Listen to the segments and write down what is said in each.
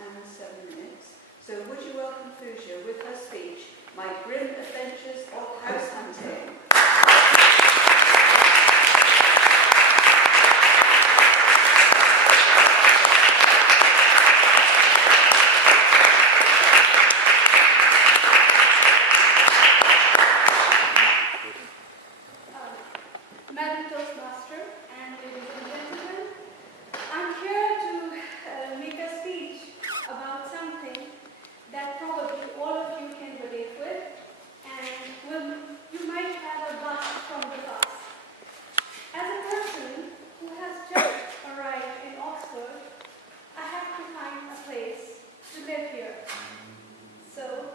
and 7 minutes. So would you welcome Fooja with her speech, My Grim Adventures of House Hunting. Madam Toastmaster and ladies and gentlemen, I'm here to make a speech about something that probably all of you can relate with, and you might have a blast from the past. As a person who has just arrived in Oxford, I have to find a place to live here. So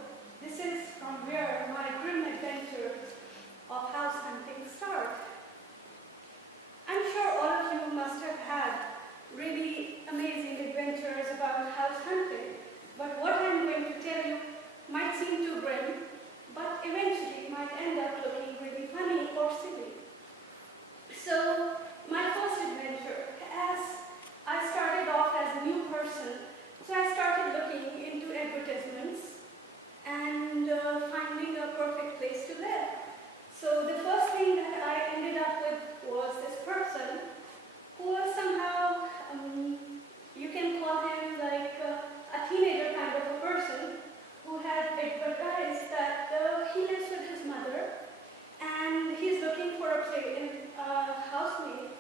this is from where my grim adventures of house hunting start. I'm sure all of you must have had really amazing adventures about house hunting, but what I'm going to tell you might seem too grim, but eventually might end up looking really funny or silly. So, my first adventure, as I started off as a new person, so I started looking into advertisements and finding a perfect place to live. So the first thing that I ended up with was this person who was somehow, you can call him like a teenager kind of a person who had advertised that he lives with his mother and he's looking for a housemate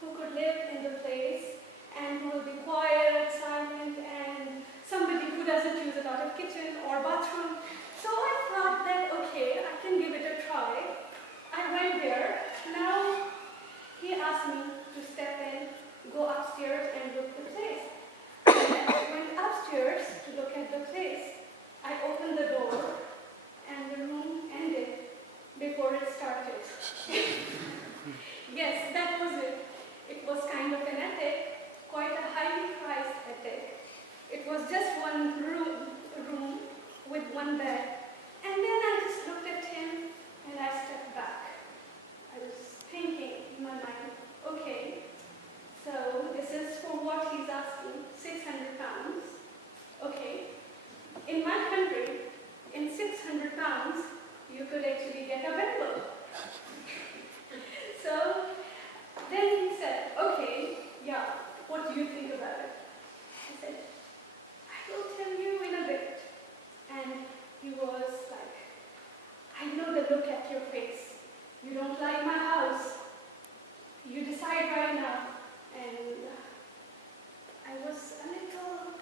who could live in the place and who will be quiet, silent, and somebody who doesn't use a lot of kitchen or bathroom. So I thought that, okay, I can give it a try. I went there. Now, he asked me to step in, go upstairs and look at the place. I went upstairs to look at the place. I opened the door and the room ended before it started. Yes, that was it. It was kind of an attic, quite a highly priced attic. It was just one room with one bed. And then I just looked at him and I stepped back. I was thinking in my mind, okay, so this is for what he's asking, 600 pounds. Okay, in my country, in 600 pounds, you could actually get a bungalow. So then he said, okay, yeah, what do you think about it? I said, I will tell you in a bit. And he was like, I know the look at your face. You don't like my house. You decide right now. And I was a little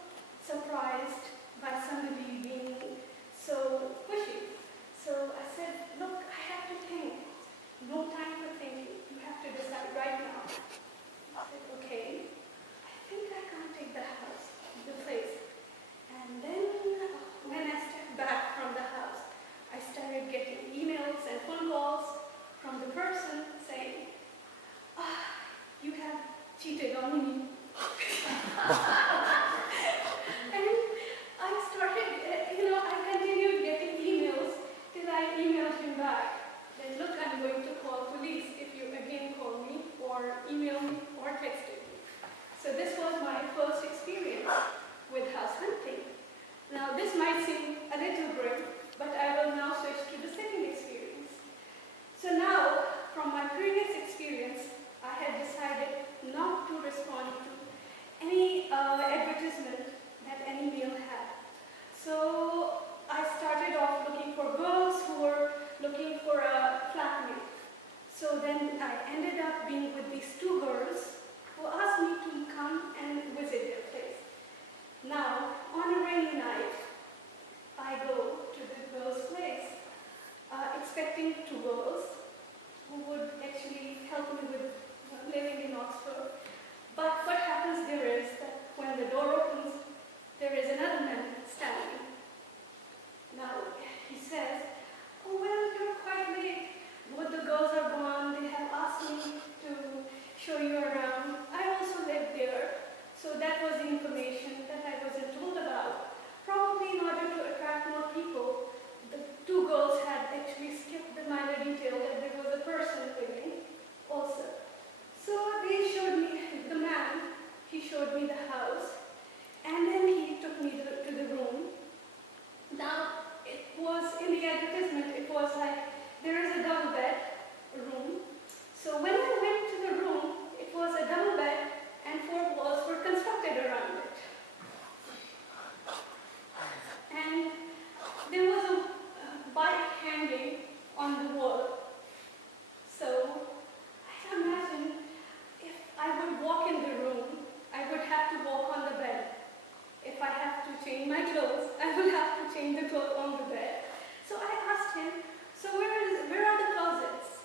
change my clothes, I will have to change the clothes on the bed. So I asked him, so where are the closets?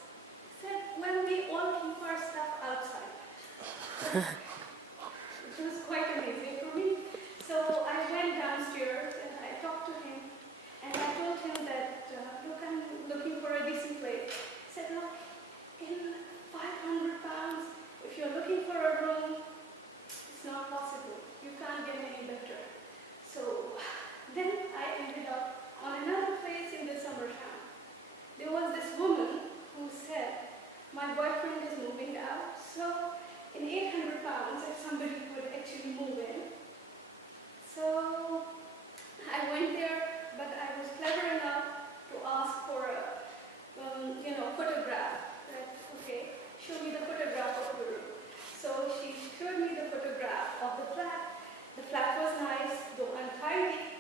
He said, well, we all keep our stuff outside. It was quite amazing for me. So I went downstairs and I talked to him and I told him that, look, I'm looking for a decent place. He said, look, in 500 pounds, if you're looking for a room, it's not possible. You can't get any better. So then I ended up on another place in the summer town. There was this woman who said, my boyfriend is moving out, so in 800 pounds, if somebody could actually move in. So I went there, but I was clever enough to ask for a photograph. That, okay, show me the photograph of the room. So she showed me the photograph of the flat. The flat was nice, though untidy.